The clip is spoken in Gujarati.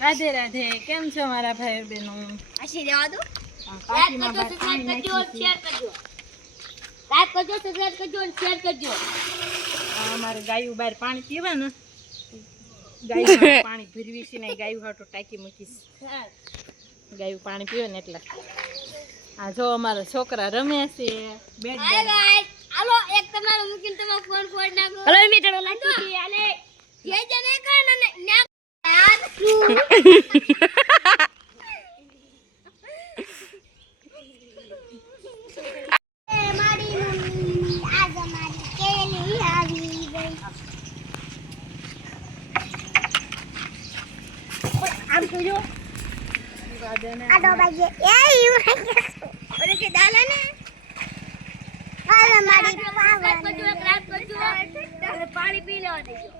રાધે રાધે, કેમ છો મારા ભાઈ બહેનો? આશીર્વાદ દો. લાઈક કરજો, સબસ્ક્રાઇબ કરજો અને શેર કરજો. લાઈક કરજો, સબસ્ક્રાઇબ કરજો અને શેર કરજો. અમારે ગાયું બહાર પાણી પીવા ને, ગાયું પાણી ભરવી છે ને, ગાયું હાટો ટાંકી મૂકીશ. ગાયું પાણી પીવે ને એટલે. આ જો અમારા છોકરા રમે છે. હાય ગાઈસ, હાલો એક તમારો મૂકીને તમારો ફોન ફોડ નાખો. હલો મીઠડો લાગી હાલે. જે જને કાન ને ના યાદ છું. એ મારી મમ્મી આજ અમારી કેલી આવી ગઈ. આમ જોજો. આડો બાજે એ યુ ઓલે કે દાલા ને મારી પાવર કરજો, ક્લાસ કરજો અને પાણી પી લેવા દેજો.